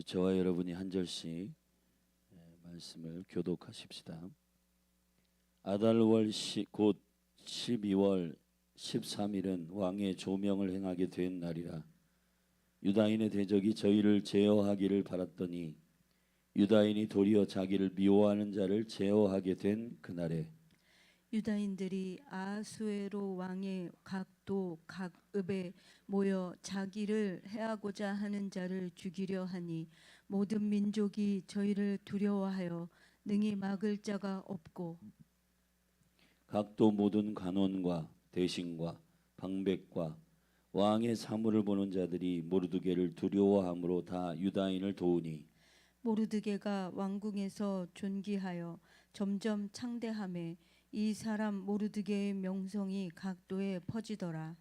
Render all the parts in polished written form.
우리 저와 여러분이 한 절씩 말씀을 교독하십시다. 아달월 곧 12월 13일은 왕의 조명을 행하게 된 날이라. 유다인의 대적이 저희를 제어하기를 바랐더니 유다인이 도리어 자기를 미워하는 자를 제어하게 된 그날에 유다인들이 아하수에로 왕의 각도 각 읍에 모여 자기를 해하고자 하는 자를 죽이려 하니 모든 민족이 저희를 두려워하여 능히 막을 자가 없고 각도 모든 간원과 대신과 방백과 왕의 사물을 보는 자들이 모르드게를 두려워함으로 다 유다인을 도우니 모르드게가 왕궁에서 존귀하여 점점 창대함에 이 사람 모르드게의 명성이 각도에 퍼지더라.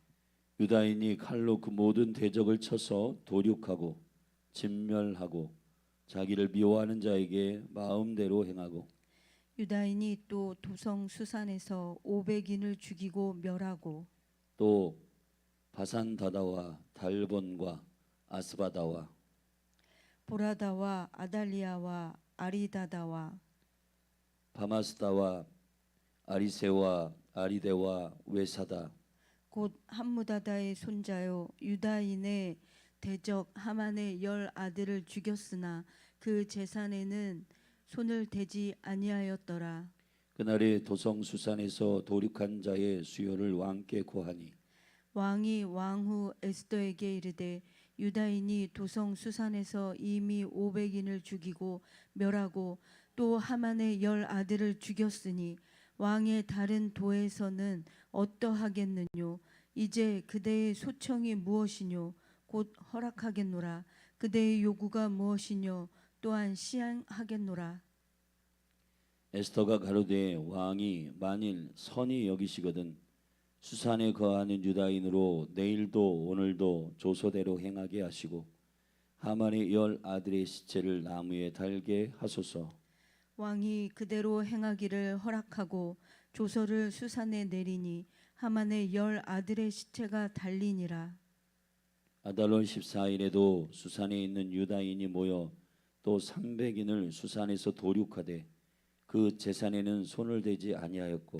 유다인이 칼로 그 모든 대적을 쳐서 도륙하고 진멸하고 자기를 미워하는 자에게 마음대로 행하고 유다인이 또 도성 수산에서 500인을 죽이고 멸하고 또 바산다다와 달본과 아스바다와 보라다와 아달리아와 아리다다와 바마스다와 아리세와 아리데와 외사다 곧 함무다다의 손자요 유다인의 대적 하만의 10 아들을 죽였으나 그 재산에는 손을 대지 아니하였더라. 그날에 도성 수산에서 도륙한 자의 수요를 왕께 고하니 왕이 왕후 에스더에게 이르되 유다인이 도성 수산에서 이미 500인을 죽이고 멸하고 또 하만의 10 아들을 죽였으니 왕의 다른 도에서는 어떠하겠느뇨. 이제 그대의 소청이 무엇이뇨. 곧 허락하겠노라. 그대의 요구가 무엇이뇨. 또한 시행하겠노라. 에스더가 가로되 왕이 만일 선히 여기시거든 수산에 거하는 유다인으로 내일도 오늘도 조소대로 행하게 하시고 하만의 10 아들의 시체를 나무에 달게 하소서. 왕이 그대로 행하기를 허락하고 조서를 수산에 내리니 하만의 10 아들의 시체가 달리니라. 아달월 14일에도 수산에 있는 유다인이 모여 또 300인을 수산에서 도륙하되 그 재산에는 손을 대지 아니하였고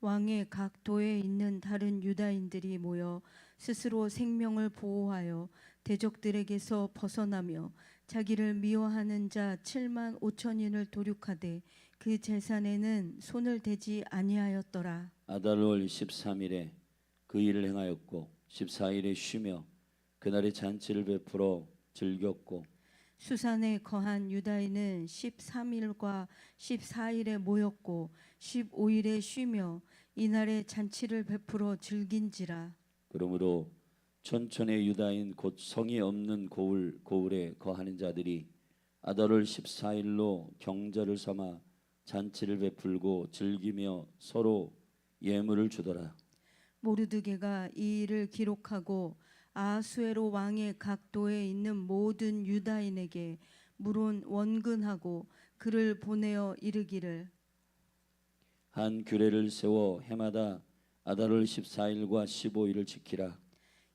왕의 각 도에 있는 다른 유다인들이 모여 스스로 생명을 보호하여 대적들에게서 벗어나며 자기를 미워하는 자 7만 5천인을 도륙하되 그 재산에는 손을 대지 아니하였더라. 아달월 13일에 그 일을 행하였고 14일에 쉬며 그날에 잔치를 베풀어 즐겼고 수산에 거한 유다인은 13일과 14일에 모였고 15일에 쉬며 이날에 잔치를 베풀어 즐긴지라. 그러므로 촌촌의 유다인 곧 성이 없는 고을에 거하는 자들이 아달월 14일로 경절을 삼아 잔치를 베풀고 즐기며 서로 예물을 주더라. 모르드게가 이 일을 기록하고 아하수에로 왕의 각 도에 있는 모든 유다인에게 물론 원근하고 그를 보내어 이르기를 한 규례를 세워 해마다 아달월 14일과 15일을 지키라.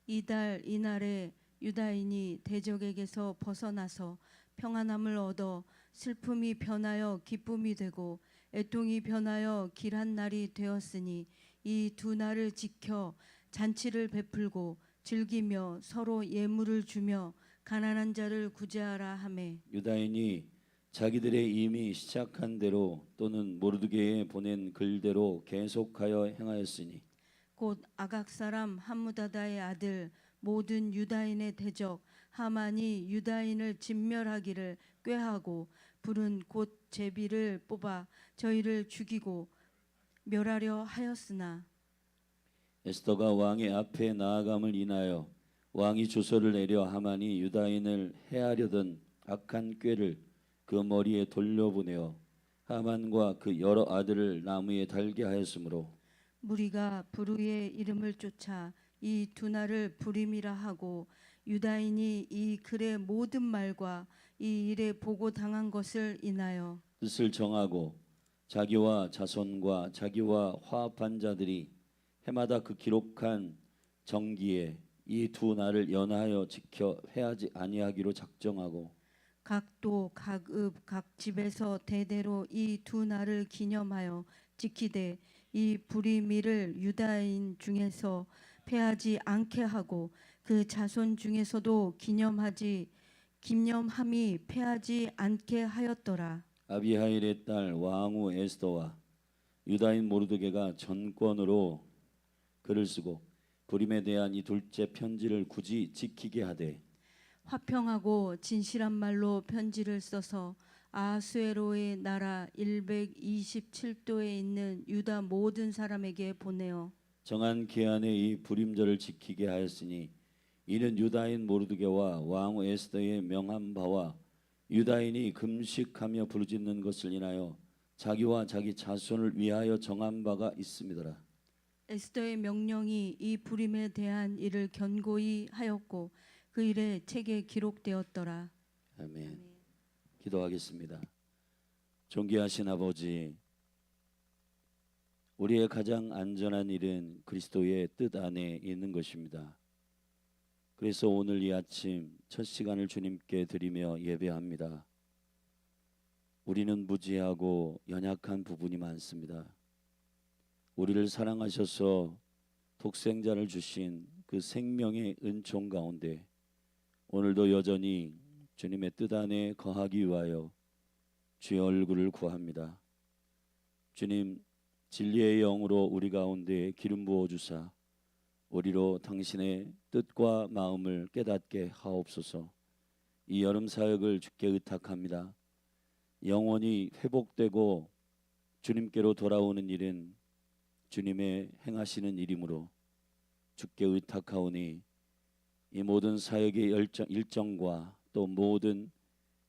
이달 이날에 유다인이 대적에게서 벗어나서 평안함을 얻어 슬픔이 변하여 기쁨이 되고 애통이 변하여 길한 날이 되었으니 이 두 날을 지켜 잔치를 베풀고 즐기며 서로 예물을 주며 가난한 자를 구제하라 하매 유다인이 자기들의 이미 시작한 대로 또는 모르드게에 보낸 글대로 계속하여 행하였으니 곧 아각 사람 함무다다의 아들 모든 유다인의 대적 하만이 유다인을 진멸하기를 꾀하고 불은 곧 제비를 뽑아 저희를 죽이고 멸하려 하였으나 에스더가 왕의 앞에 나아감을 인하여 왕이 조서를 내려 하만이 유다인을 해하려던 악한 꾀를 그 머리에 돌려보내어 하만과 그 여러 아들을 나무에 달게 하였으므로 무리가 부르의 이름을 쫓아 이 두 날을 불임이라 하고 유다인이 이 글의 모든 말과 이 일에 보고 당한 것을 인하여 뜻을 정하고 자기와 자손과 자기와 화합한 자들이 해마다 그 기록한 정기에 이 두 날을 연하여 지켜 회하지 아니하기로 작정하고 각도 각읍 각 집에서 대대로 이 두 날을 기념하여 지키되 이 불임일을 유다인 중에서 패하지 않게 하고 그 자손 중에서도 기념함이 패하지 않게 하였더라. 아비하일의 딸 왕후 에스더와 유다인 모르드게가 전권으로 글을 쓰고 불임에 대한 이 둘째 편지를 굳이 지키게 하되 화평하고 진실한 말로 편지를 써서 아수에로의 나라 127도에 있는 유다 모든 사람에게 보내어 정한 기한에 이 불임절을 지키게 하였으니 이는 유다인 모르드게와 왕후 에스더의 명한 바와 유다인이 금식하며 부르짖는 것을 인하여 자기와 자기 자손을 위하여 정한 바가 있음이더라. 에스더의 명령이 이 불임에 대한 일을 견고히 하였고 그 일의 책에 기록되었더라. 아멘. 기도하겠습니다. 존귀하신 아버지, 우리의 가장 안전한 일은 그리스도의 뜻 안에 있는 것입니다. 그래서 오늘 이 아침 첫 시간을 주님께 드리며 예배합니다. 우리는 무지하고 연약한 부분이 많습니다. 우리를 사랑하셔서 독생자를 주신 그 생명의 은총 가운데 오늘도 여전히 주님의 뜻 안에 거하기 위하여 주의 얼굴을 구합니다. 주님, 진리의 영으로 우리 가운데 기름 부어 주사 우리로 당신의 뜻과 마음을 깨닫게 하옵소서. 이 여름 사역을 주께 의탁합니다. 영원히 회복되고 주님께로 돌아오는 일은 주님의 행하시는 일이므로 주께 의탁하오니 이 모든 사역의 일정과 또 모든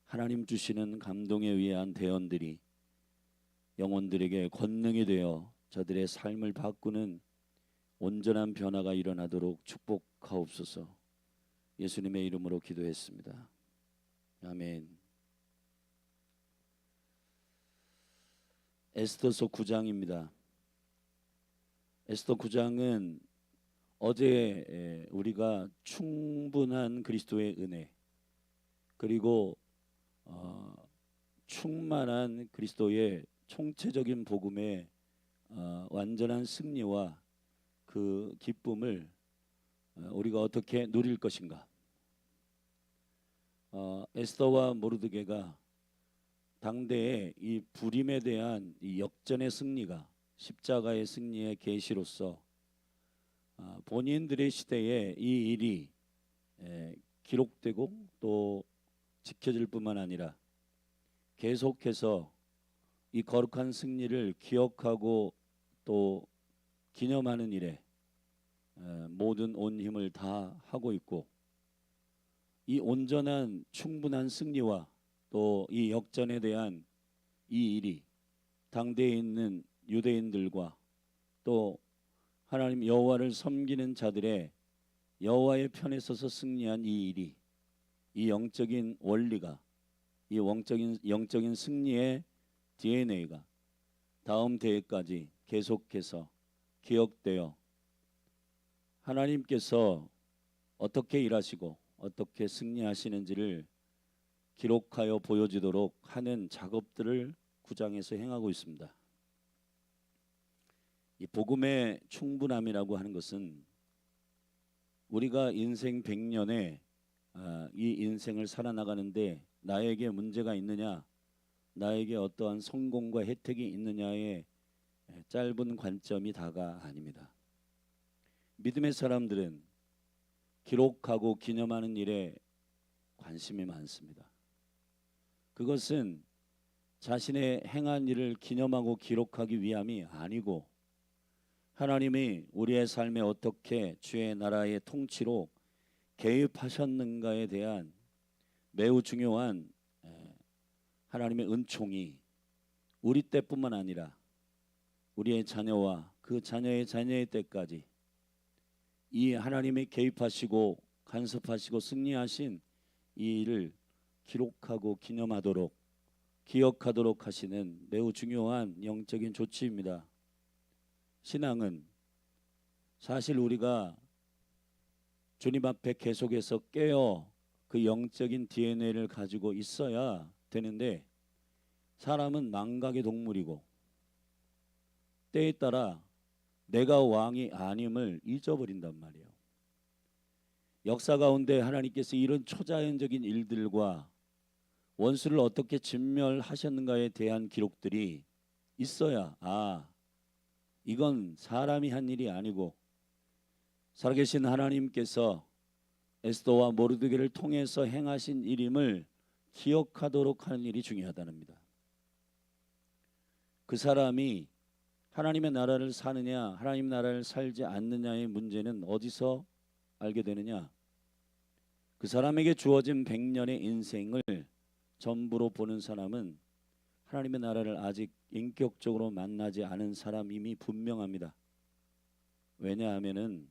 하나님 주시는 감동에 의한 대언들이 영혼들에게 권능이 되어 저들의 삶을 바꾸는 온전한 변화가 일어나도록 축복하옵소서. 예수님의 이름으로 기도했습니다. 아멘. 에스더서 9장입니다. 에스더 9장은 어제 우리가 충분한 그리스도의 은혜 그리고 충만한 그리스도의 총체적인 복음의 완전한 승리와 그 기쁨을 우리가 어떻게 누릴 것인가. 에스더와 모르드게가 당대의 이 불임에 대한 이 역전의 승리가 십자가의 승리의 계시로서 본인들의 시대에 이 일이 기록되고 또 지켜질 뿐만 아니라 계속해서 이 거룩한 승리를 기억하고 또 기념하는 일에 모든 온 힘을 다 하고 있고 이 온전한 충분한 승리와 또 이 역전에 대한 이 일이 당대에 있는 유대인들과 또 하나님 여호와를 섬기는 자들의 여호와의 편에 서서 승리한 이 일이 이 영적인 원리가 이 영적인 승리의 DNA가 다음 대회까지 계속해서 기억되어 하나님께서 어떻게 일하시고 어떻게 승리하시는지를 기록하여 보여지도록 하는 작업들을 9장에서 행하고 있습니다. 이 복음의 충분함이라고 하는 것은 우리가 인생 100년에 이 인생을 살아나가는데 나에게 문제가 있느냐, 나에게 어떠한 성공과 혜택이 있느냐의 짧은 관점이 다가 아닙니다. 믿음의 사람들은 기록하고 기념하는 일에 관심이 많습니다. 그것은 자신의 행한 일을 기념하고 기록하기 위함이 아니고 하나님이 우리의 삶에 어떻게 주의 나라의 통치로 개입하셨는가에 대한 매우 중요한 하나님의 은총이 우리 때뿐만 아니라 우리의 자녀와 그 자녀의 자녀의 때까지 이 하나님이 개입하시고 간섭하시고 승리하신 이 일을 기록하고 기념하도록 기억하도록 하시는 매우 중요한 영적인 조치입니다. 신앙은 사실 우리가 주님 앞에 계속해서 깨어 그 영적인 DNA를 가지고 있어야 되는데 사람은 망각의 동물이고 때에 따라 내가 왕이 아님을 잊어버린단 말이에요. 역사 가운데 하나님께서 이런 초자연적인 일들과 원수를 어떻게 진멸하셨는가에 대한 기록들이 있어야 이건 사람이 한 일이 아니고 살아계신 하나님께서 에스더와 모르드게를 통해서 행하신 일임을 기억하도록 하는 일이 중요하다는 겁니다. 그 사람이 하나님의 나라를 사느냐 하나님 나라를 살지 않느냐의 문제는 어디서 알게 되느냐? 그 사람에게 주어진 100년의 인생을 전부로 보는 사람은 하나님의 나라를 아직 인격적으로 만나지 않은 사람임이 분명합니다. 왜냐하면은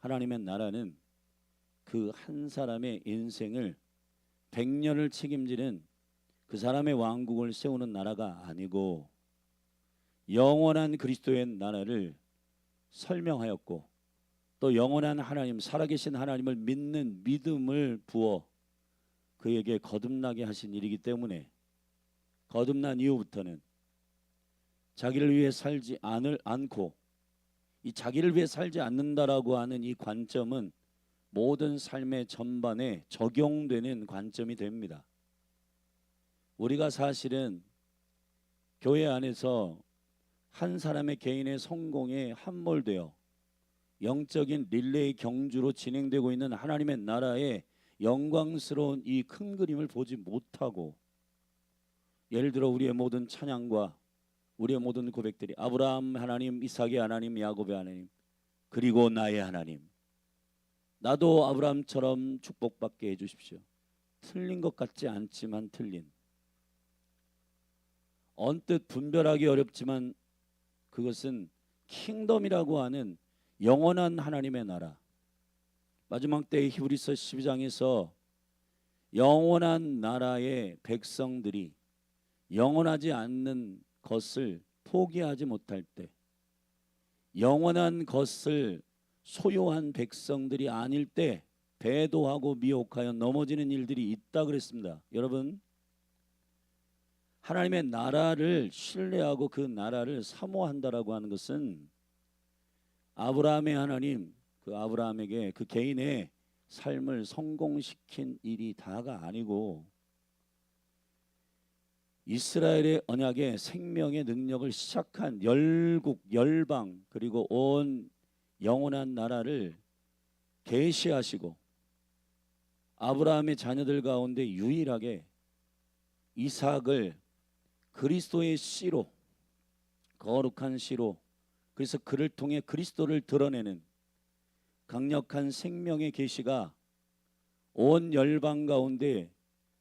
하나님의 나라는 그 한 사람의 인생을 100년을 책임지는 그 사람의 왕국을 세우는 나라가 아니고 영원한 그리스도의 나라를 설명하였고 또 영원한 하나님, 살아계신 하나님을 믿는 믿음을 부어 그에게 거듭나게 하신 일이기 때문에 거듭난 이후부터는 자기를 위해 살지 않고 이 자기를 위해 살지 않는다라고 하는 이 관점은 모든 삶의 전반에 적용되는 관점이 됩니다. 우리가 사실은 교회 안에서 한 사람의 개인의 성공에 함몰되어 영적인 릴레이 경주로 진행되고 있는 하나님의 나라의 영광스러운 이 큰 그림을 보지 못하고 예를 들어 우리의 모든 찬양과 우리의 모든 고백들이 아브라함 하나님, 이삭의 하나님, 야곱의 하나님 그리고 나의 하나님 나도 아브라함처럼 축복받게 해주십시오. 틀린 것 같지 않지만 틀린 언뜻 분별하기 어렵지만 그것은 킹덤이라고 하는 영원한 하나님의 나라 마지막 때의 히브리서 12장에서 영원한 나라의 백성들이 영원하지 않는 것을 포기하지 못할 때 영원한 것을 소유한 백성들이 아닐 때 배도하고 미혹하여 넘어지는 일들이 있다 그랬습니다. 여러분 하나님의 나라를 신뢰하고 그 나라를 사모한다라고 하는 것은 아브라함의 하나님 그 아브라함에게 그 개인의 삶을 성공시킨 일이 다가 아니고 이스라엘의 언약의 생명의 능력을 시작한 열국 열방 그리고 온 영원한 나라를 계시하시고 아브라함의 자녀들 가운데 유일하게 이삭을 그리스도의 씨로 거룩한 씨로 그래서 그를 통해 그리스도를 드러내는 강력한 생명의 계시가 온 열방 가운데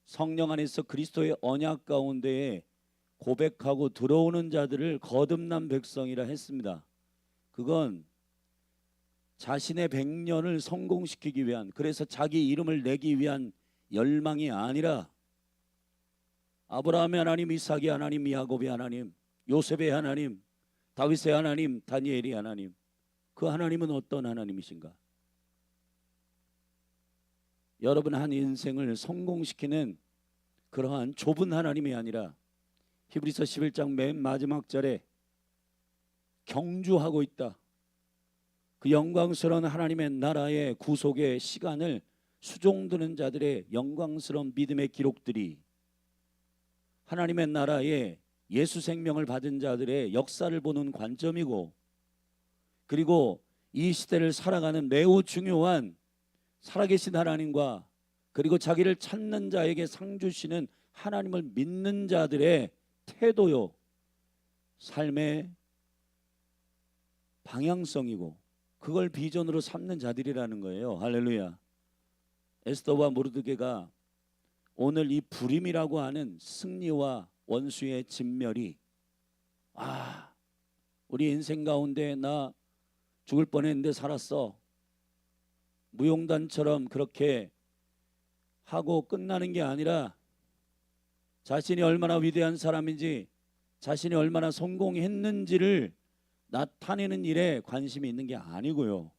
성령 안에서 그리스도의 언약 가운데에 고백하고 들어오는 자들을 거듭난 백성이라 했습니다. 그건 자신의 100년을 성공시키기 위한 그래서 자기 이름을 내기 위한 열망이 아니라 아브라함의 하나님, 이삭의 하나님, 야곱의 하나님, 요셉의 하나님, 다윗의 하나님, 다니엘의 하나님 그 하나님은 어떤 하나님이신가? 여러분 한 인생을 성공시키는 그러한 좁은 하나님이 아니라 히브리서 11장 맨 마지막 절에 경주하고 있다. 그 영광스러운 하나님의 나라의 구속의 시간을 수종드는 자들의 영광스러운 믿음의 기록들이 하나님의 나라의 예수 생명을 받은 자들의 역사를 보는 관점이고 그리고 이 시대를 살아가는 매우 중요한 살아계신 하나님과 그리고 자기를 찾는 자에게 상 주시는 하나님을 믿는 자들의 태도요 삶의 방향성이고 그걸 비전으로 삼는 자들이라는 거예요. 할렐루야. 에스더와 모르드게가 오늘 이 불임이라고 하는 승리와 원수의 진멸이 우리 인생 가운데 나 죽을 뻔했는데 살았어 무용단처럼 그렇게 하고 끝나는 게 아니라 자신이 얼마나 위대한 사람인지 자신이 얼마나 성공했는지를 나타내는 일에 관심이 있는 게 아니고요.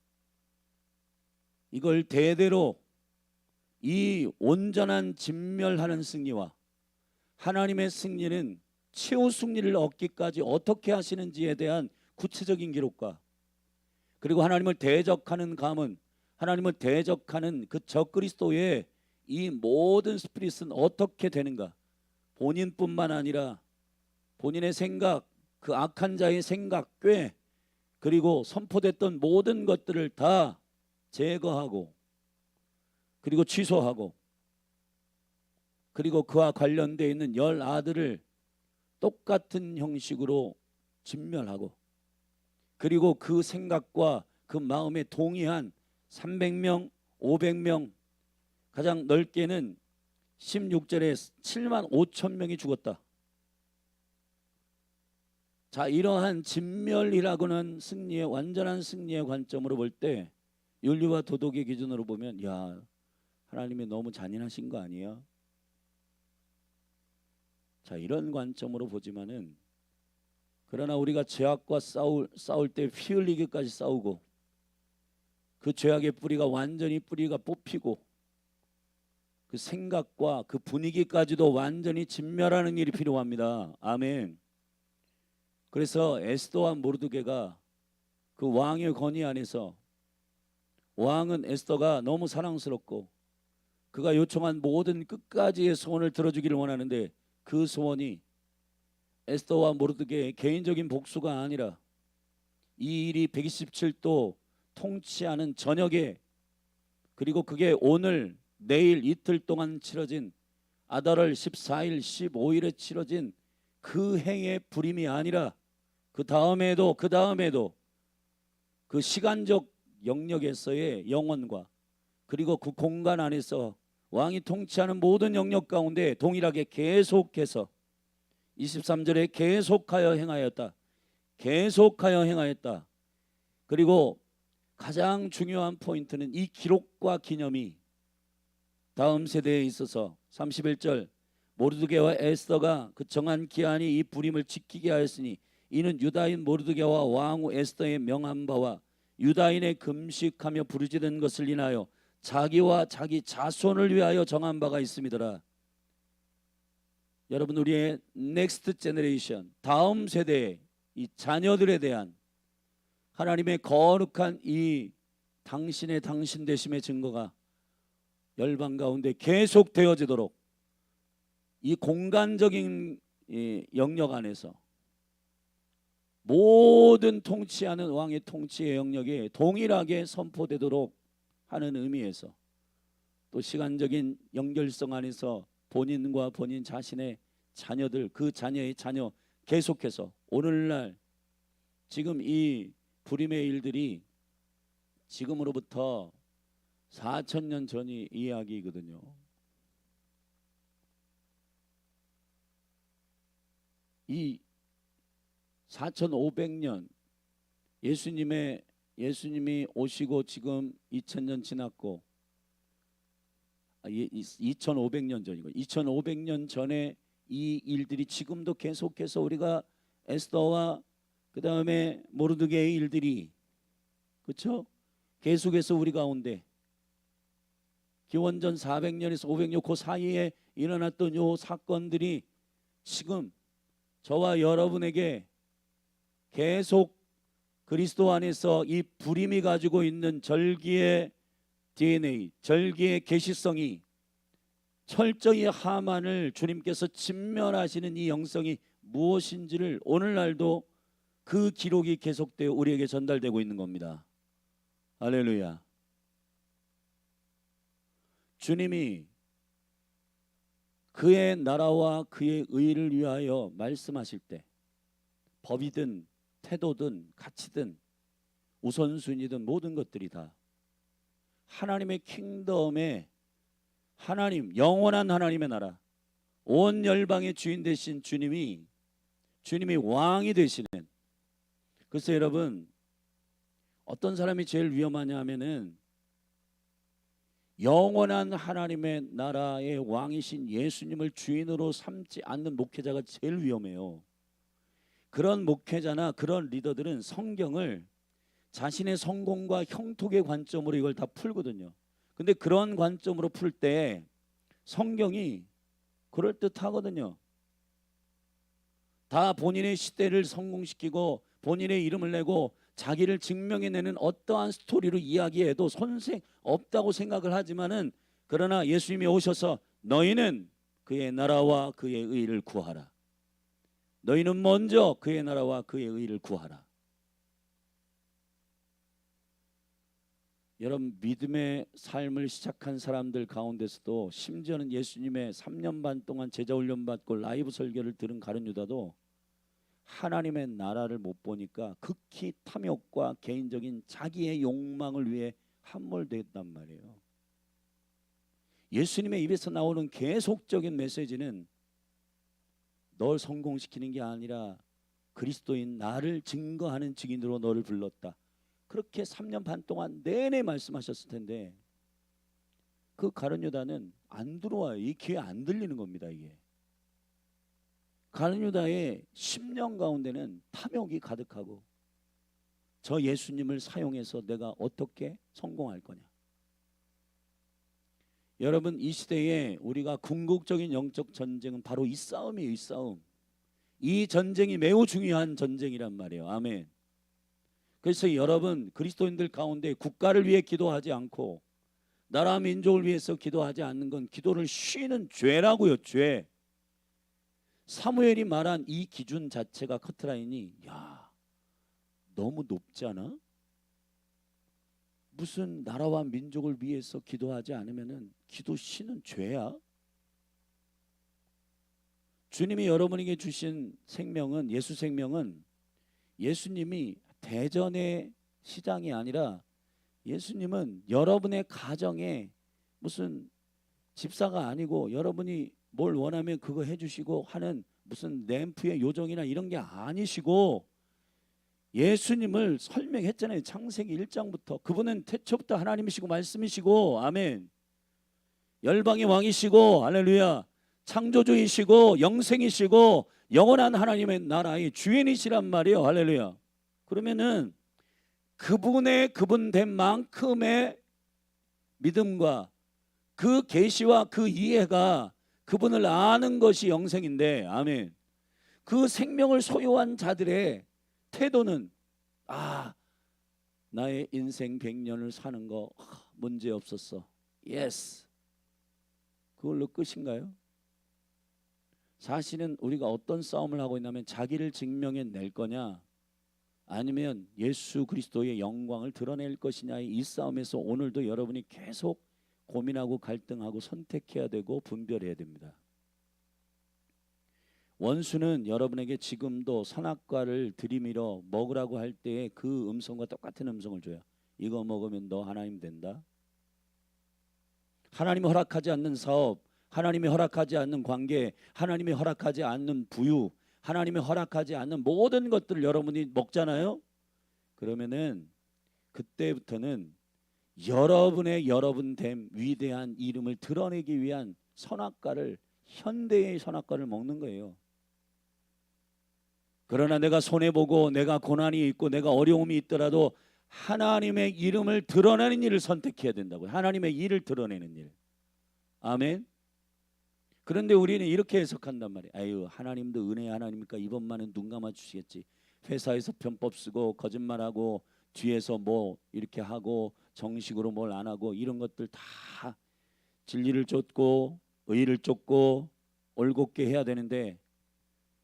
이걸 대대로 이 온전한 진멸하는 승리와 하나님의 승리는 최후 승리를 얻기까지 어떻게 하시는지에 대한 구체적인 기록과, 그리고 하나님을 대적하는 가문, 하나님을 대적하는 그 적그리스도의 이 모든 스피릿은 어떻게 되는가, 본인뿐만 아니라 본인의 생각, 그 악한 자의 생각, 꾀, 그리고 선포됐던 모든 것들을 다 제거하고, 그리고 취소하고, 그리고 그와 관련되어 있는 10아들을 똑같은 형식으로 진멸하고, 그리고 그 생각과 그 마음에 동의한 300명, 500명, 가장 넓게는 16절에 7만 5천 명이 죽었다. 자, 이러한 진멸이라고는 승리의, 완전한 승리의 관점으로 볼 때, 윤리와 도덕의 기준으로 보면, 야, 하나님이 너무 잔인하신 거 아니야? 자, 이런 관점으로 보지만은, 그러나 우리가 죄악과 싸울 때 피 흘리기까지 싸우고, 그 죄악의 뿌리가 완전히 뿌리가 뽑히고, 그 생각과 그 분위기까지도 완전히 진멸하는 일이 필요합니다. 아멘. 그래서 에스더와 모르드게가 그 왕의 건의 안에서, 왕은 에스더가 너무 사랑스럽고 그가 요청한 모든 끝까지의 소원을 들어주기를 원하는데, 그 소원이 에스더와 모르드게의 개인적인 복수가 아니라 이 일이 127도 통치하는 저녁에, 그리고 그게 오늘 내일 이틀 동안 치러진 아달월 14일 15일에 치러진 그 행의 불임이 아니라 그 다음에도 그 시간적 영역에서의 영원과, 그리고 그 공간 안에서 왕이 통치하는 모든 영역 가운데 동일하게 계속해서 23절에 계속하여 행하였다. 그리고 가장 중요한 포인트는 이 기록과 기념이 다음 세대에 있어서 31절, 모르드게와 에스더가 그 정한 기한이 이 불임을 지키게 하였으니 이는 유다인 모르드게와 왕후 에스더의 명한 바와 유다인의 금식하며 부르짖은 것을 인하여 자기와 자기 자손을 위하여 정한 바가 있음이더라. 여러분, 우리의 넥스트 제너레이션, 다음 세대의 이 자녀들에 대한 하나님의 거룩한 이 당신 되심의 증거가 열방 가운데 계속 되어지도록, 이 공간적인 이 영역 안에서 모든 통치하는 왕의 통치의 영역이 동일하게 선포되도록 하는 의미에서, 또 시간적인 연결성 안에서 본인과 본인 자신의 자녀들, 그 자녀의 자녀, 계속해서 오늘날 지금 이 불임의 일들이 지금으로부터 4,000년 전이 이야기거든요. 이 4,500년, 예수님이 오시고 지금 2,000년 지났고, 2,500년 전이고, 2,500년 전에 이 일들이 지금도 계속해서 우리가 에스더와 그 다음에 모르드게의 일들이, 그렇죠? 계속해서 우리 가운데 기원전 400년에서 500년 그 사이에 일어났던 요 사건들이 지금 저와 여러분에게 계속 그리스도 안에서 이 불임이 가지고 있는 절기의 DNA, 절기의 계시성이 철저히 하만을 주님께서 진멸하시는 이 영성이 무엇인지를 오늘날도 그 기록이 계속되어 우리에게 전달되고 있는 겁니다. 할렐루야. 주님이 그의 나라와 그의 의를 위하여 말씀하실 때, 법이든 태도든 가치든 우선순위든 모든 것들이 다 하나님의 킹덤의 하나님, 영원한 하나님의 나라, 온 열방의 주인 되신 주님이 왕이 되시는. 그래서 여러분, 어떤 사람이 제일 위험하냐 하면은 영원한 하나님의 나라의 왕이신 예수님을 주인으로 삼지 않는 목회자가 제일 위험해요. 그런 목회자나 그런 리더들은 성경을 자신의 성공과 형통의 관점으로 이걸 다 풀거든요. 근데 그런 관점으로 풀 때 성경이 그럴듯하거든요. 다 본인의 시대를 성공시키고 본인의 이름을 내고 자기를 증명해내는 어떠한 스토리로 이야기해도 손색 없다고 생각을 하지만은, 그러나 예수님이 오셔서 너희는 그의 나라와 그의 의를 구하라. 너희는 먼저 그의 나라와 그의 의를 구하라. 여러분, 믿음의 삶을 시작한 사람들 가운데서도, 심지어는 예수님의 3년 반 동안 제자 훈련 받고 라이브 설교를 들은 가룟 유다도 하나님의 나라를 못 보니까 극히 탐욕과 개인적인 자기의 욕망을 위해 함몰됐단 말이에요. 예수님의 입에서 나오는 계속적인 메시지는 널 성공시키는 게 아니라 그리스도인 나를 증거하는 증인으로 너를 불렀다. 그렇게 3년 반 동안 내내 말씀하셨을 텐데 그 가룟 유다는 안 들어와요. 이 귀에 안 들리는 겁니다. 이게 가룟 유다의 10년 가운데는 탐욕이 가득하고, 저 예수님을 사용해서 내가 어떻게 성공할 거냐. 여러분, 이 시대에 우리가 궁극적인 영적 전쟁은 바로 이 싸움이에요. 이 싸움. 이 전쟁이 매우 중요한 전쟁이란 말이에요. 아멘. 그래서 여러분, 그리스도인들 가운데 국가를 위해 기도하지 않고 나라 민족을 위해서 기도하지 않는 건 기도를 쉬는 죄라고요. 죄. 사무엘이 말한 이 기준 자체가 커트라인이, 야, 너무 높지 않아? 무슨 나라와 민족을 위해서 기도하지 않으면은 기도 쉬는 죄야? 주님이 여러분에게 주신 생명은, 예수 생명은 예수님이 대전의 시장이 아니라 예수님은 여러분의 가정에 무슨 집사가 아니고 여러분이 뭘 원하면 그거 해주시고 하는 무슨 램프의 요정이나 이런 게 아니시고, 예수님을 설명했잖아요. 창세기 1장부터 그분은 태초부터 하나님이시고 말씀이시고, 아멘, 열방의 왕이시고, 할렐루야, 창조주이시고 영생이시고 영원한 하나님의 나라의 주인이시란 말이에요. 할렐루야. 그러면은 그분 된 만큼의 믿음과 그 계시와 그 이해가 그분을 아는 것이 영생인데, 아멘, 그 생명을 소유한 자들의 태도는, 나의 인생 100년을 사는 거 문제 없었어, 예스, 그걸로 끝인가요? 사실은 우리가 어떤 싸움을 하고 있냐면, 자기를 증명해 낼 거냐 아니면 예수 그리스도의 영광을 드러낼 것이냐의 이 싸움에서 오늘도 여러분이 계속 고민하고 갈등하고 선택해야 되고 분별해야 됩니다. 원수는 여러분에게 지금도 선악과를 들이밀어 먹으라고 할 때에 그 음성과 똑같은 음성을 줘요. 이거 먹으면 너 하나님 된다. 하나님이 허락하지 않는 사업, 하나님이 허락하지 않는 관계, 하나님이 허락하지 않는 부유, 하나님이 허락하지 않는 모든 것들을 여러분이 먹잖아요. 그러면은 그때부터는 여러분됨 위대한 이름을 드러내기 위한 선악과를, 현대의 선악과를 먹는 거예요. 그러나 내가 손해보고 내가 고난이 있고 내가 어려움이 있더라도 하나님의 이름을 드러내는 일을 선택해야 된다고요. 하나님의 일을 드러내는 일. 아멘. 그런데 우리는 이렇게 해석한단 말이에요. 아유, 하나님도 은혜의 하나님이니까 이번만은 눈 감아 주시겠지. 회사에서 편법 쓰고 거짓말하고 뒤에서 뭐 이렇게 하고 정식으로 뭘 안 하고 이런 것들 다 진리를 쫓고 의를 쫓고 올곧게 해야 되는데,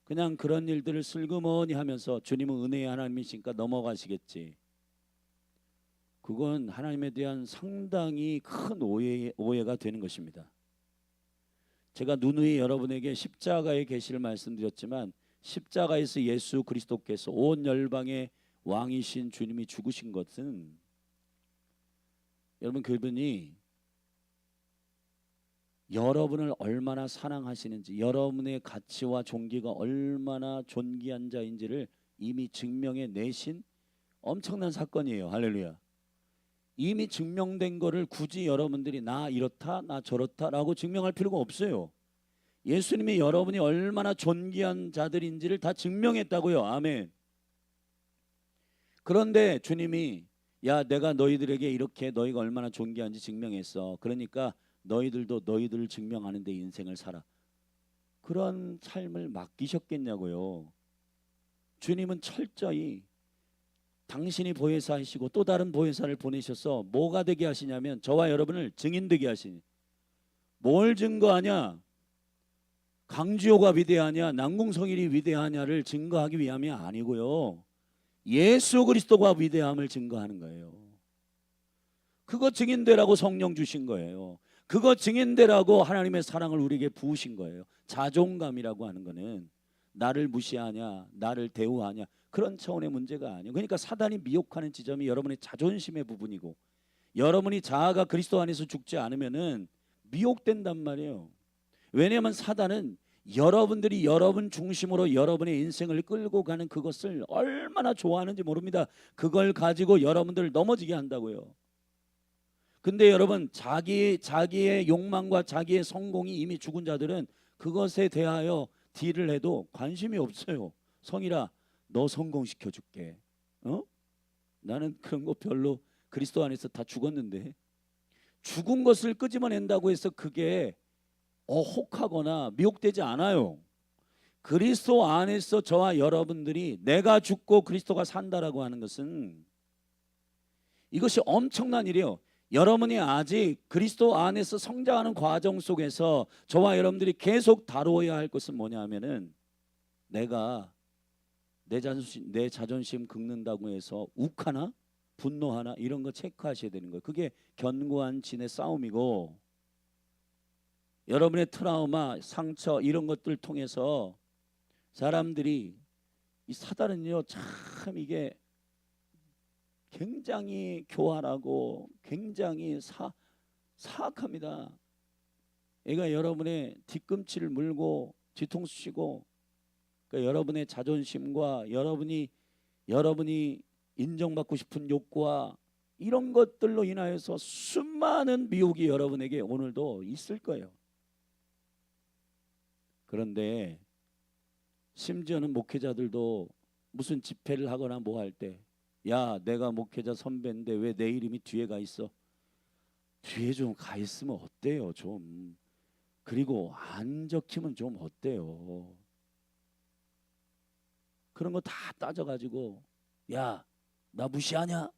그냥 그런 일들을 슬그머니 하면서 주님은 은혜의 하나님이시니까 넘어가시겠지. 그건 하나님에 대한 상당히 큰 오해가 되는 것입니다. 제가 누누이 여러분에게 십자가의 계시를 말씀드렸지만, 십자가에서 예수 그리스도께서 온 열방의 왕이신 주님이 죽으신 것은, 여러분, 그분이 여러분을 얼마나 사랑하시는지, 여러분의 가치와 종기가 얼마나 존귀한 자인지를 이미 증명해 내신 엄청난 사건이에요. 할렐루야. 이미 증명된 거를 굳이 여러분들이 나 이렇다 나 저렇다라고 증명할 필요가 없어요. 예수님이 여러분이 얼마나 존귀한 자들인지를 다 증명했다고요. 아멘. 그런데 주님이 야, 내가 너희들에게 이렇게 너희가 얼마나 존귀한지 증명했어. 그러니까 너희들도 너희들을 증명하는 데 인생을 살아. 그런 삶을 맡기셨겠냐고요. 주님은 철저히 당신이 보혜사 하시고 또 다른 보혜사를 보내셔서 뭐가 되게 하시냐면 저와 여러분을 증인 되게 하시니. 뭘 증거하냐? 강주호가 위대하냐 남궁성일이 위대하냐를 증거하기 위함이 아니고요, 예수 그리스도가 위대함을 증거하는 거예요. 그거 증인되라고 성령 주신 거예요. 그거 증인되라고 하나님의 사랑을 우리에게 부으신 거예요. 자존감이라고 하는 거는 나를 무시하냐 나를 대우하냐 그런 차원의 문제가 아니에요. 그러니까 사단이 미혹하는 지점이 여러분의 자존심의 부분이고, 여러분이 자아가 그리스도 안에서 죽지 않으면은 미혹된단 말이에요. 왜냐하면 사단은 여러분들이 여러분 중심으로 여러분의 인생을 끌고 가는 그것을 얼마나 좋아하는지 모릅니다. 그걸 가지고 여러분들을 넘어지게 한다고요. 근데 여러분, 자기의 욕망과 자기의 성공이 이미 죽은 자들은 그것에 대하여 딜을 해도 관심이 없어요. 성일아, 너 성공시켜 줄게. 나는 그런 거 별로, 그리스도 안에서 다 죽었는데. 죽은 것을 끄집어낸다고 해서 그게 혹하거나 미혹되지 않아요. 그리스도 안에서 저와 여러분들이 내가 죽고 그리스도가 산다라고 하는 것은 이것이 엄청난 일이에요. 여러분이 아직 그리스도 안에서 성장하는 과정 속에서 저와 여러분들이 계속 다루어야 할 것은 뭐냐면은, 내가 내 자존심 긁는다고 해서 욱하나 분노하나 이런 거 체크하셔야 되는 거예요. 그게 견고한 진의 싸움이고, 여러분의 트라우마, 상처 이런 것들 통해서 사람들이, 이 사단은요 참 이게 굉장히 교활하고 굉장히 사악합니다. 얘가 여러분의 뒤꿈치를 물고 뒤통수 치고, 그러니까 여러분의 자존심과 여러분이 인정받고 싶은 욕구와 이런 것들로 인하여서 수많은 미혹이 여러분에게 오늘도 있을 거예요. 그런데 심지어는 목회자들도 무슨 집회를 하거나 뭐 할 때, 야, 내가 목회자 선배인데 왜 내 이름이 뒤에 가 있어? 뒤에 좀 가 있으면 어때요 좀. 그리고 안 적히면 좀 어때요. 그런 거 다 따져가지고, 야, 나 무시하냐?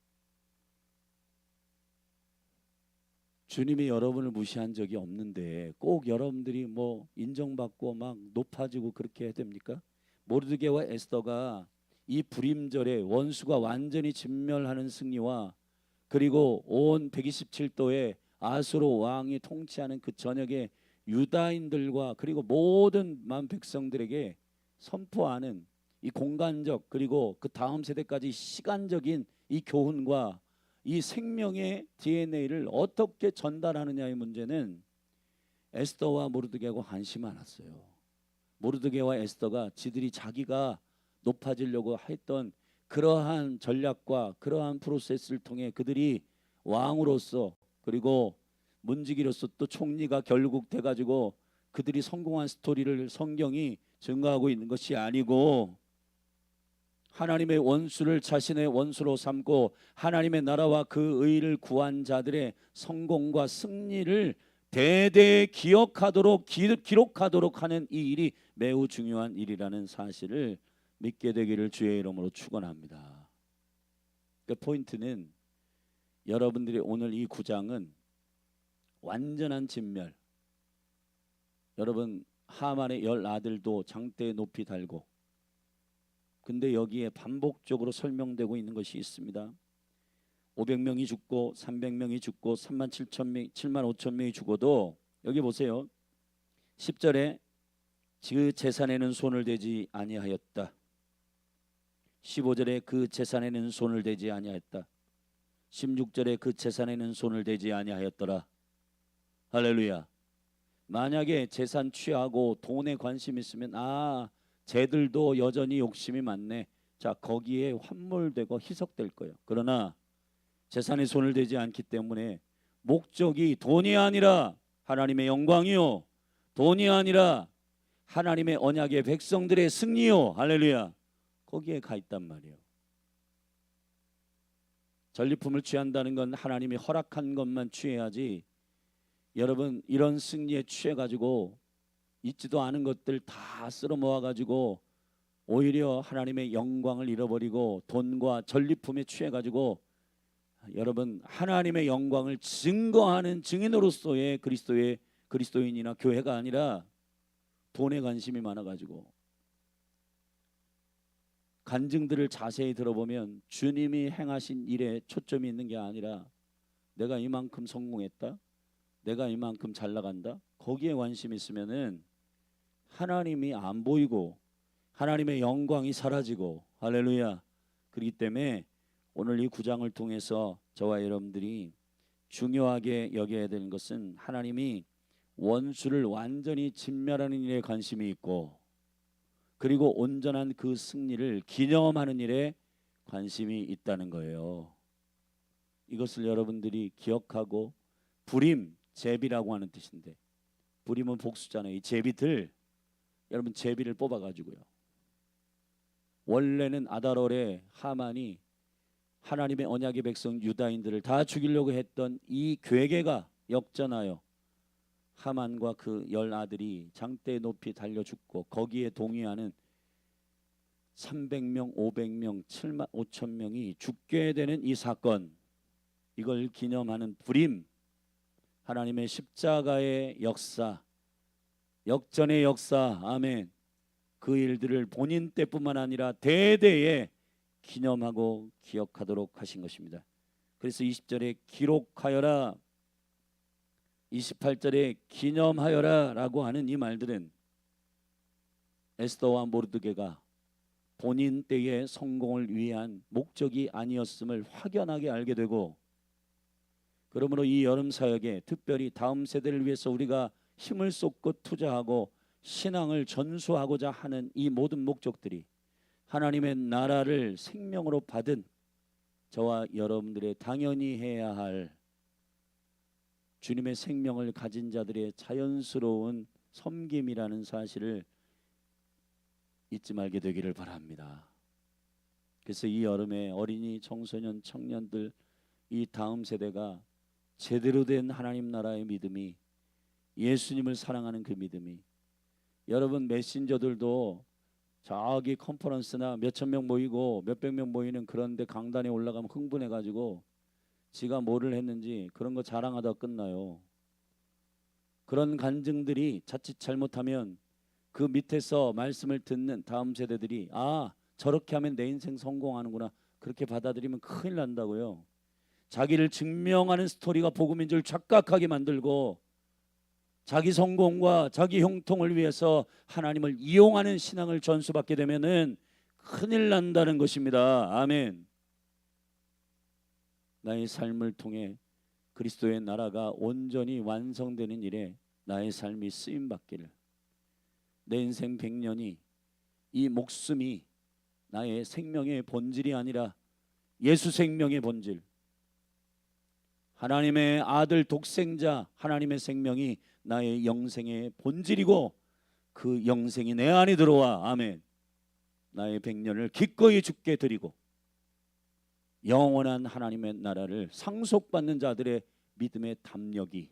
주님이 여러분을 무시한 적이 없는데 꼭 여러분들이 뭐 인정받고 막 높아지고 그렇게 해야 됩니까? 모르드게와 에스더가 이 불임절에 원수가 완전히 진멸하는 승리와, 그리고 온 127도의 아수르 왕이 통치하는 그 저녁에 유다인들과 그리고 모든 만 백성들에게 선포하는 이 공간적, 그리고 그 다음 세대까지 시간적인 이 교훈과 이 생명의 DNA를 어떻게 전달하느냐의 문제는 에스더와 모르드게하고 관심이 많았어요. 모르드게와 에스더가 지들이 자기가 높아지려고 했던 그러한 전략과 그러한 프로세스를 통해 그들이 왕으로서, 그리고 문지기로서 또 총리가 결국 돼가지고 그들이 성공한 스토리를 성경이 증거하고 있는 것이 아니고, 하나님의 원수를 자신의 원수로 삼고 하나님의 나라와 그 의를 구한 자들의 성공과 승리를 대대 기억하도록 기록하도록 하는 이 일이 매우 중요한 일이라는 사실을 믿게 되기를 주의 이름으로 축원합니다. 그 포인트는, 여러분들이 오늘 이 9장은 완전한 진멸. 여러분, 하만의 10 아들도 장대에 높이 달고, 근데 여기에 반복적으로 설명되고 있는 것이 있습니다. 500명이 죽고 300명이 죽고 3만 5천 명이 죽어도, 여기 보세요. 10절에 그 재산에는 손을 대지 아니하였다. 15절에 그 재산에는 손을 대지 아니하였다. 16절에 그 재산에는 손을 대지 아니하였더라. 할렐루야. 만약에 재산 취하고 돈에 관심 있으면, 쟤들도 여전히 욕심이 많네. 자, 거기에 환몰되고 희석될 거예요. 그러나 재산에 손을 대지 않기 때문에 목적이 돈이 아니라 하나님의 영광이요, 돈이 아니라 하나님의 언약의 백성들의 승리요, 할렐루야, 거기에 가 있단 말이에요. 전리품을 취한다는 건 하나님이 허락한 것만 취해야지, 여러분 이런 승리에 취해가지고 있지도 않은 것들 다 쓸어 모아가지고 오히려 하나님의 영광을 잃어버리고 돈과 전리품에 취해가지고 여러분 하나님의 영광을 증거하는 증인으로서의 그리스도인이나 교회가 아니라 돈에 관심이 많아가지고, 간증들을 자세히 들어보면 주님이 행하신 일에 초점이 있는 게 아니라 내가 이만큼 성공했다, 내가 이만큼 잘 나간다, 거기에 관심이 있으면은 하나님이 안 보이고 하나님의 영광이 사라지고, 할렐루야. 그렇기 때문에 오늘 이 9장을 통해서 저와 여러분들이 중요하게 여겨야 되는 것은 하나님이 원수를 완전히 진멸하는 일에 관심이 있고, 그리고 온전한 그 승리를 기념하는 일에 관심이 있다는 거예요. 이것을 여러분들이 기억하고, 불임, 제비라고 하는 뜻인데, 불임은 복수잖아요. 이 제비들, 여러분 제비를 뽑아가지고요, 원래는 아달월에 하만이 하나님의 언약의 백성 유다인들을 다 죽이려고 했던 이 괴계가 역전하여 하만과 그 10아들이 장대 높이 달려 죽고, 거기에 동의하는 300명, 500명, 7만 5천 명이 죽게 되는 이 사건, 이걸 기념하는 불임, 하나님의 십자가의 역사, 역전의 역사, 아멘. 그 일들을 본인 때뿐만 아니라 대대에 기념하고 기억하도록 하신 것입니다. 그래서 20절에 기록하여라, 28절에 기념하여라 라고 하는 이 말들은 에스더와 모르드게가 본인 때의 성공을 위한 목적이 아니었음을 확연하게 알게 되고, 그러므로 이 여름 사역에 특별히 다음 세대를 위해서 우리가 힘을 쏟고 투자하고 신앙을 전수하고자 하는 이 모든 목적들이 하나님의 나라를 생명으로 받은 저와 여러분들의 당연히 해야 할, 주님의 생명을 가진 자들의 자연스러운 섬김이라는 사실을 잊지 말게 되기를 바랍니다. 그래서 이 여름에 어린이, 청소년, 청년들, 이 다음 세대가 제대로 된 하나님 나라의 믿음이, 예수님을 사랑하는 그 믿음이, 여러분 메신저들도 저기 컨퍼런스나 몇천 명 모이고 몇백 명 모이는 그런데 강단에 올라가면 흥분해가지고 지가 뭐를 했는지 그런 거 자랑하다 끝나요. 그런 간증들이 자칫 잘못하면 그 밑에서 말씀을 듣는 다음 세대들이 아, 저렇게 하면 내 인생 성공하는구나, 그렇게 받아들이면 큰일 난다고요. 자기를 증명하는 스토리가 복음인 줄 착각하게 만들고, 자기 성공과 자기 형통을 위해서 하나님을 이용하는 신앙을 전수받게 되면은 큰일 난다는 것입니다. 아멘. 나의 삶을 통해 그리스도의 나라가 온전히 완성되는 일에 나의 삶이 쓰임 받기를, 내 인생 100년이, 이 목숨이 나의 생명의 본질이 아니라 예수 생명의 본질, 하나님의 아들 독생자 하나님의 생명이 나의 영생의 본질이고, 그 영생이 내 안에 들어와, 아멘, 나의 100년을 기꺼이 주께 드리고 영원한 하나님의 나라를 상속받는 자들의 믿음의 담력이,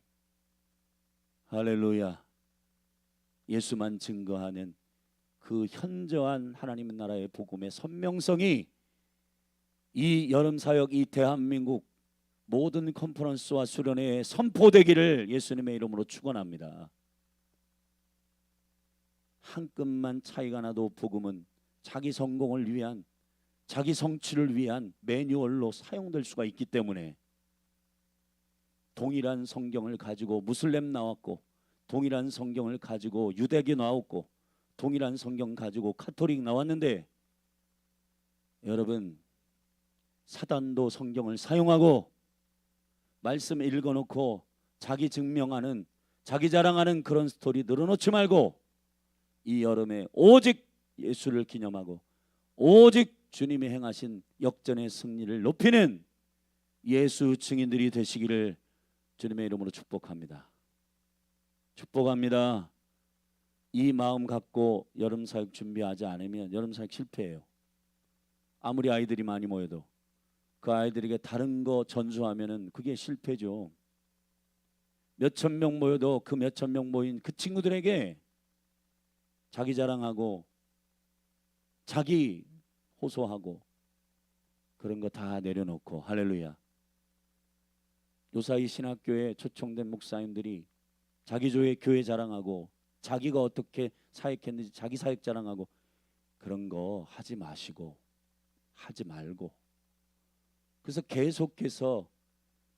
할렐루야, 예수만 증거하는 그 현저한 하나님의 나라의 복음의 선명성이 이 여름 사역, 이 대한민국 모든 컨퍼런스와 수련회에 선포되기를 예수님의 이름으로 축원합니다. 한 끗만 차이가 나도 복음은 자기 성공을 위한, 자기 성취를 위한 매뉴얼로 사용될 수가 있기 때문에, 동일한 성경을 가지고 무슬림 나왔고, 동일한 성경을 가지고 유대교 나왔고, 동일한 성경 가지고 카톨릭 나왔는데, 여러분 사단도 성경을 사용하고 말씀 읽어놓고 자기 증명하는, 자기 자랑하는 그런 스토리 늘어놓지 말고 이 여름에 오직 예수를 기념하고 오직 주님이 행하신 역전의 승리를 높이는 예수 증인들이 되시기를 주님의 이름으로 축복합니다. 축복합니다. 이 마음 갖고 여름 사역 준비하지 않으면 여름 사역 실패해요. 아무리 아이들이 많이 모여도 그 아이들에게 다른 거 전수하면은 그게 실패죠. 몇천 명 모여도 그 몇천 명 모인 그 친구들에게 자기 자랑하고 자기 호소하고 그런 거 다 내려놓고, 할렐루야. 요사이 신학교에 초청된 목사님들이 자기 조의 교회 자랑하고 자기가 어떻게 사역했는지 자기 사역 자랑하고 그런 거 하지 마시고 하지 말고, 그래서 계속해서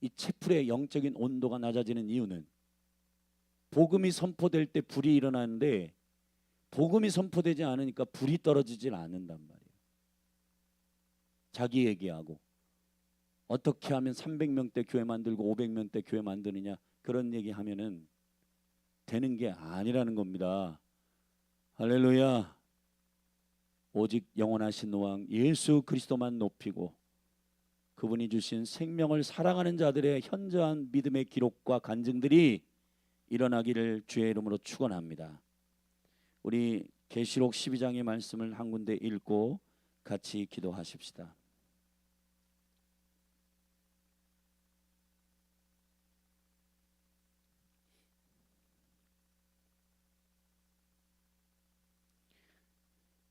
이 채플의 영적인 온도가 낮아지는 이유는 복음이 선포될 때 불이 일어나는데 복음이 선포되지 않으니까 불이 떨어지질 않는단 말이에요. 자기 얘기하고 어떻게 하면 300명대 교회 만들고 500명대 교회 만드느냐 그런 얘기하면은 되는 게 아니라는 겁니다. 할렐루야. 오직 영원하신 왕 예수 그리스도만 높이고 그분이 주신 생명을 사랑하는 자들의 현저한 믿음의 기록과 간증들이 일어나기를 주의 이름으로 축원합니다. 우리 계시록 12장의 말씀을 한 군데 읽고 같이 기도하십시다.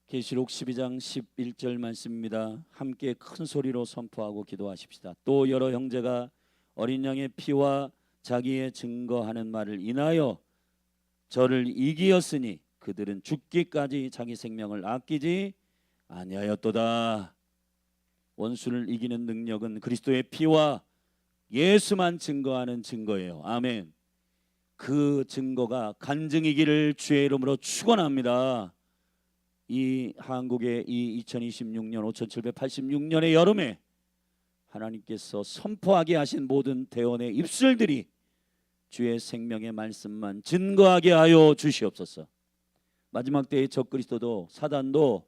계시록 12장 11절 말씀입니다. 함께 큰 소리로 선포하고 기도하십시다. 또 여러 형제가 어린 양의 피와 자기의 증거하는 말을 인하여 저를 이기었으니 그들은 죽기까지 자기 생명을 아끼지 아니하였도다. 원수를 이기는 능력은 그리스도의 피와 예수만 증거하는 증거예요. 아멘. 그 증거가 간증이기를 주의 이름으로 축원합니다. 이 한국의 이 2026년 5786년의 여름에 하나님께서 선포하게 하신 모든 대원의 입술들이 주의 생명의 말씀만 증거하게 하여 주시옵소서. 마지막 때의 적그리스도도 사단도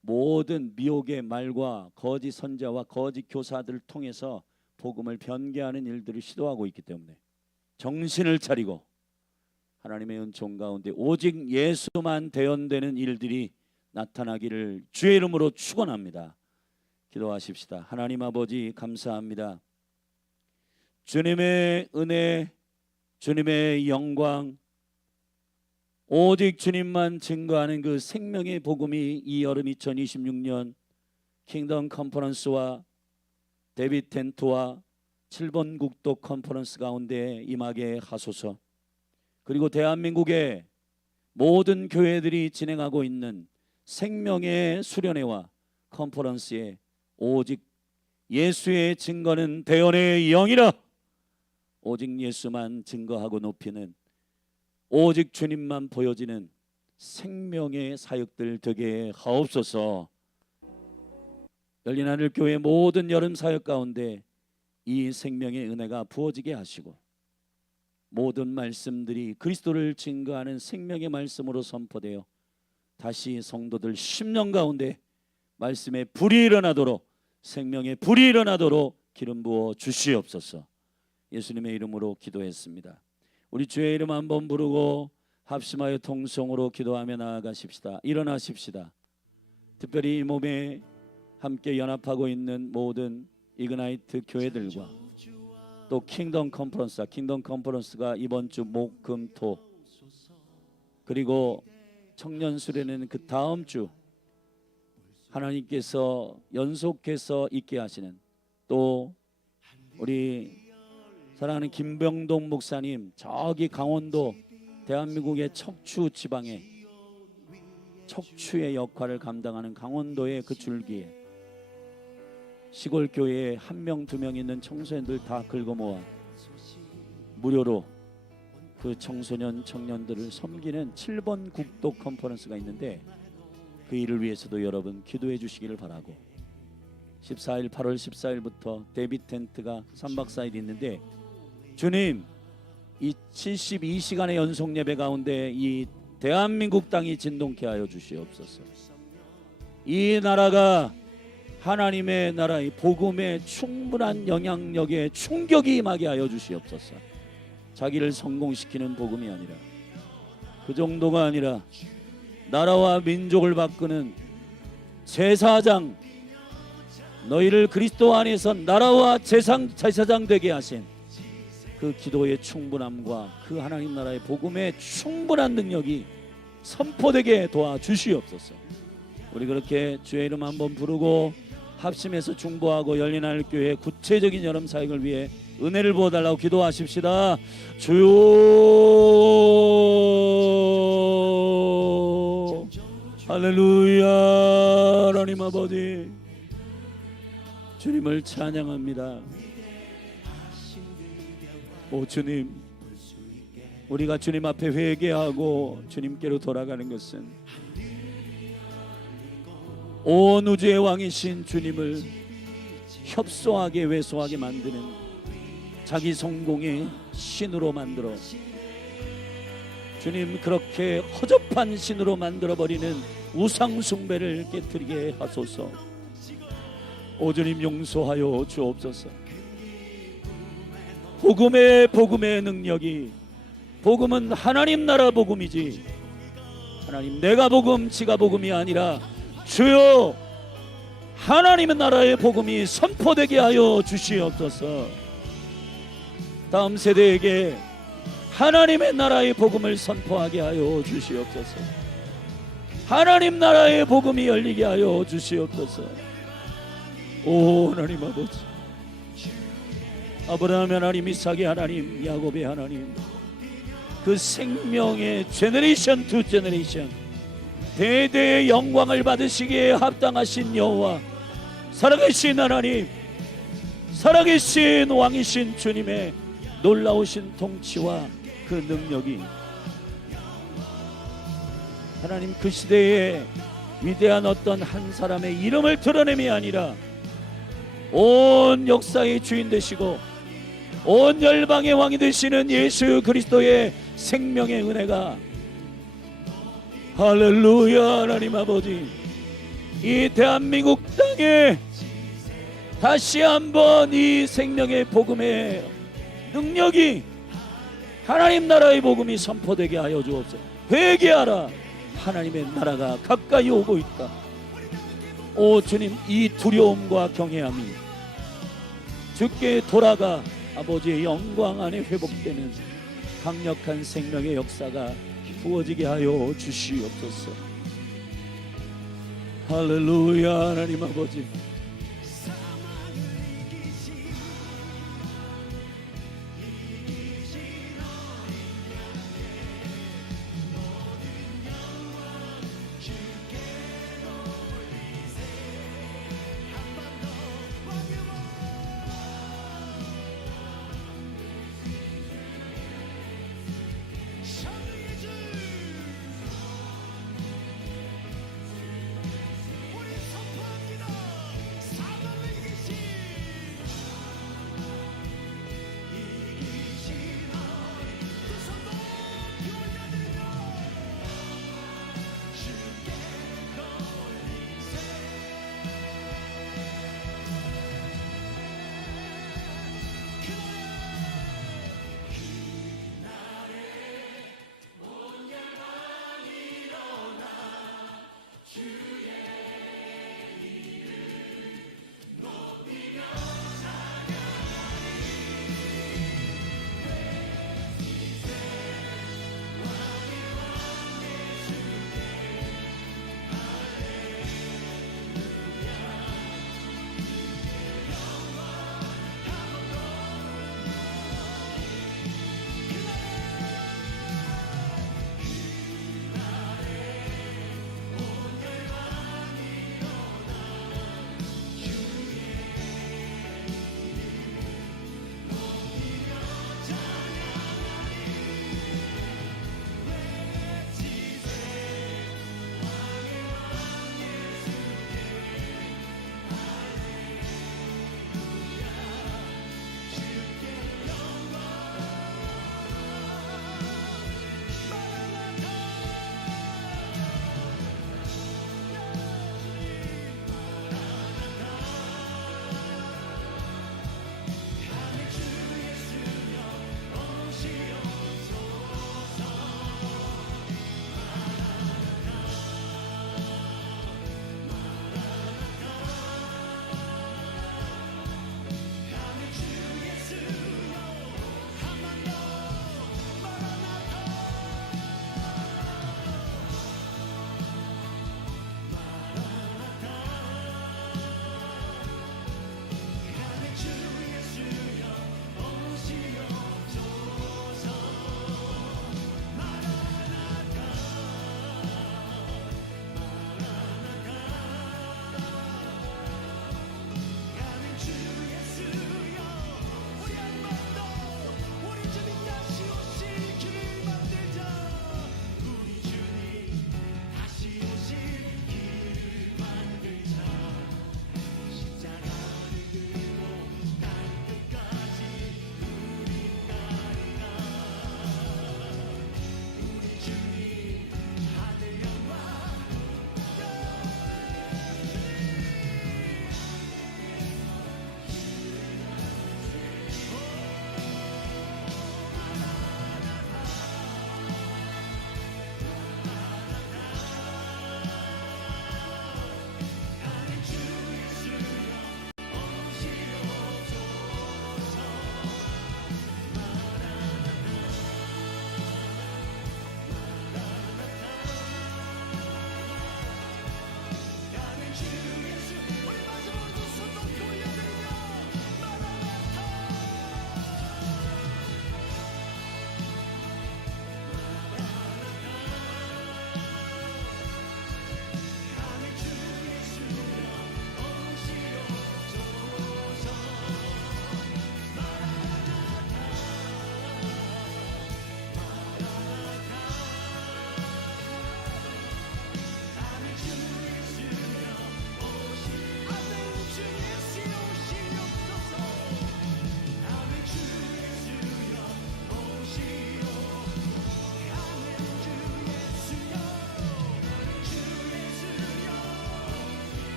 모든 미혹의 말과 거짓 선자와 거짓 교사들을 통해서 복음을 변개하는 일들을 시도하고 있기 때문에 정신을 차리고 하나님의 은총 가운데 오직 예수만 대언되는 일들이 나타나기를 주의 이름으로 축원합니다. 기도하십시다. 하나님 아버지 감사합니다. 주님의 은혜, 주님의 영광, 오직 주님만 증거하는 그 생명의 복음이 이 여름 2026년 킹덤 컨퍼런스와 데빗 텐트와 7번 국도 컨퍼런스 가운데 임하게 하소서. 그리고 대한민국의 모든 교회들이 진행하고 있는 생명의 수련회와 컨퍼런스에 오직 예수의 증거는 대언의 영이라, 오직 예수만 증거하고 높이는, 오직 주님만 보여지는 생명의 사역들 되게 하옵소서. 열린 하늘 교회 모든 여름 사역 가운데 이 생명의 은혜가 부어지게 하시고 모든 말씀들이 그리스도를 증거하는 생명의 말씀으로 선포되어 다시 성도들 10년 가운데 말씀의 불이 일어나도록, 생명의 불이 일어나도록 기름 부어 주시옵소서. 예수님의 이름으로 기도했습니다. 우리 주의 이름 한번 부르고 합심하여 통성으로 기도하며 나아가십시다. 일어나십시다. 특별히 이 몸에 함께 연합하고 있는 모든 이그나이트 교회들과 또 킹덤 컨퍼런스가 이번 주 목, 금, 토, 그리고 청년 수련회는 그 다음 주 하나님께서 연속해서 있게 하시는, 또 우리 사랑하는 김병동 목사님 저기 강원도 대한민국의 척추 지방에 척추의 역할을 감당하는 강원도의 그 줄기에 시골 교회에 1명 2명 있는 청소년들 다 긁어모아 무료로 그 청소년 청년들을 섬기는 7번 국도 컨퍼런스가 있는데 그 일을 위해서도 여러분 기도해 주시기를 바라고, 14일 8월 14일부터 데빗 텐트가 3박 4일 있는데 주님, 이 72시간의 연속 예배 가운데 이 대한민국 땅이 진동케 하여 주시옵소서. 이 나라가 하나님의 나라의 복음의 충분한 영향력에 충격이 임하게 하여 주시옵소서. 자기를 성공시키는 복음이 아니라, 그 정도가 아니라 나라와 민족을 바꾸는 제사장, 너희를 그리스도 안에서 나라와 제사장 되게 하신 그 기도의 충분함과 그 하나님 나라의 복음의 충분한 능력이 선포되게 도와주시옵소서. 우리 그렇게 주의 이름 한번 부르고 합심해서 중보하고 열린 하늘교회 구체적인 여름 사역을 위해 은혜를 부어달라고 기도하십시다. 주여, 할렐루야. 하나님 아버지, 주님을 찬양합니다. 오 주님, 우리가 주님 앞에 회개하고 주님께로 돌아가는 것은 온 우주의 왕이신 주님을 협소하게 왜소하게 만드는 자기 성공의 신으로 만들어 주님 그렇게 허접한 신으로 만들어버리는 우상 숭배를 깨뜨리게 하소서. 오 주님 용서하여 주옵소서. 복음의 능력이, 복음은 하나님 나라 복음이지 하나님 내가 복음 지가 복음이 아니라 주여 하나님의 나라의 복음이 선포되게 하여 주시옵소서. 다음 세대에게 하나님의 나라의 복음을 선포하게 하여 주시옵소서. 하나님 나라의 복음이 열리게 하여 주시옵소서. 오 하나님 아버지, 아브라함의 하나님, 이삭의 하나님, 야곱의 하나님, 그 생명의 제너레이션 투 제너레이션 대대의 영광을 받으시기에 합당하신 여호와, 살아계신 하나님, 살아계신 왕이신 주님의 놀라우신 통치와 그 능력이 하나님 그 시대에 위대한 어떤 한 사람의 이름을 드러냄이 아니라 온 역사의 주인 되시고 온 열방의 왕이 되시는 예수 그리스도의 생명의 은혜가, 할렐루야. 하나님 아버지, 이 대한민국 땅에 다시 한번 이 생명의 복음의 능력이, 하나님 나라의 복음이 선포되게 하여 주옵소서. 회개하라, 하나님의 나라가 가까이 오고 있다. 오 주님, 이 두려움과 경외함이 주께 돌아가 아버지의 영광 안에 회복되는 강력한 생명의 역사가 부어지게 하여 주시옵소서. 할렐루야. 하나님 아버지,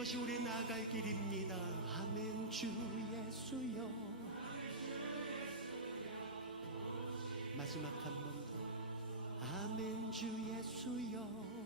이것이 우리 나아갈 길입니다. 아멘. 주 예수여. 마지막 한 번 더. 아멘. 주 예수여.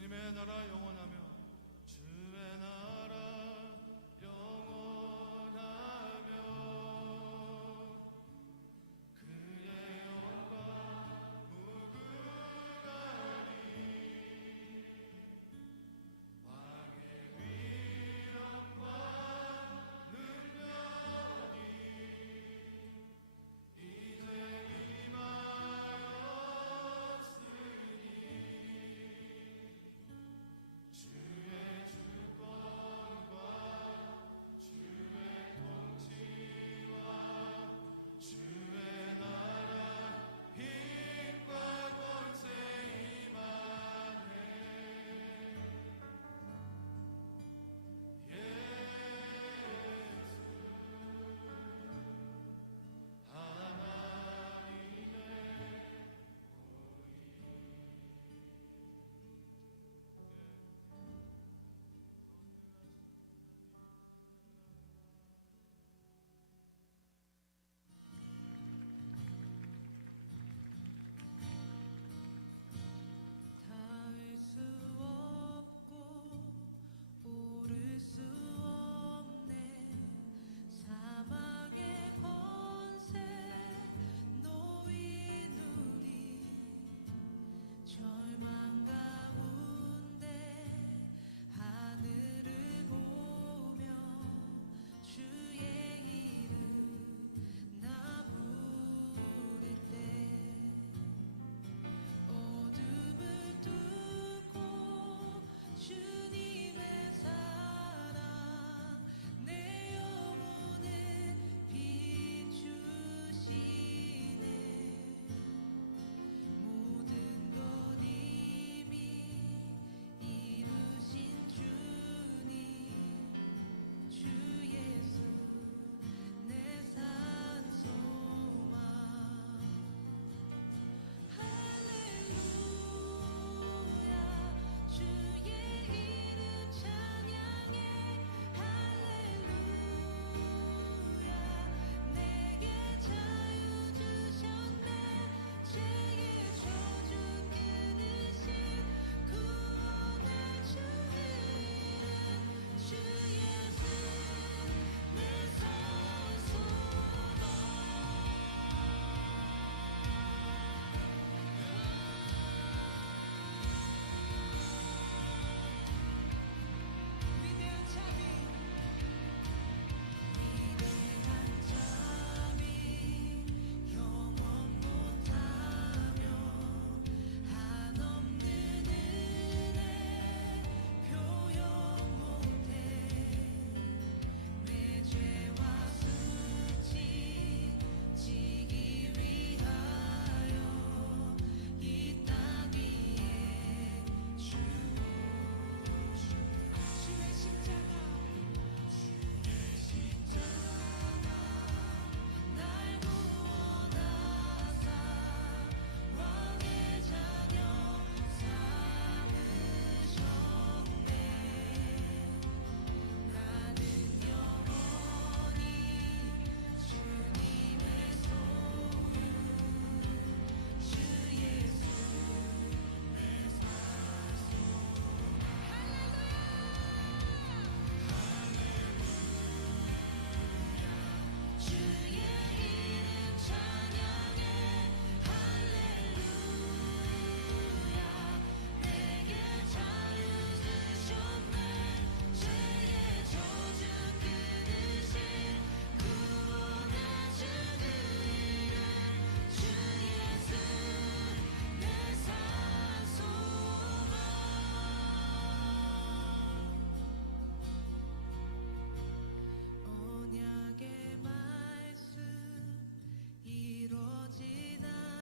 주님의 나라 영원하리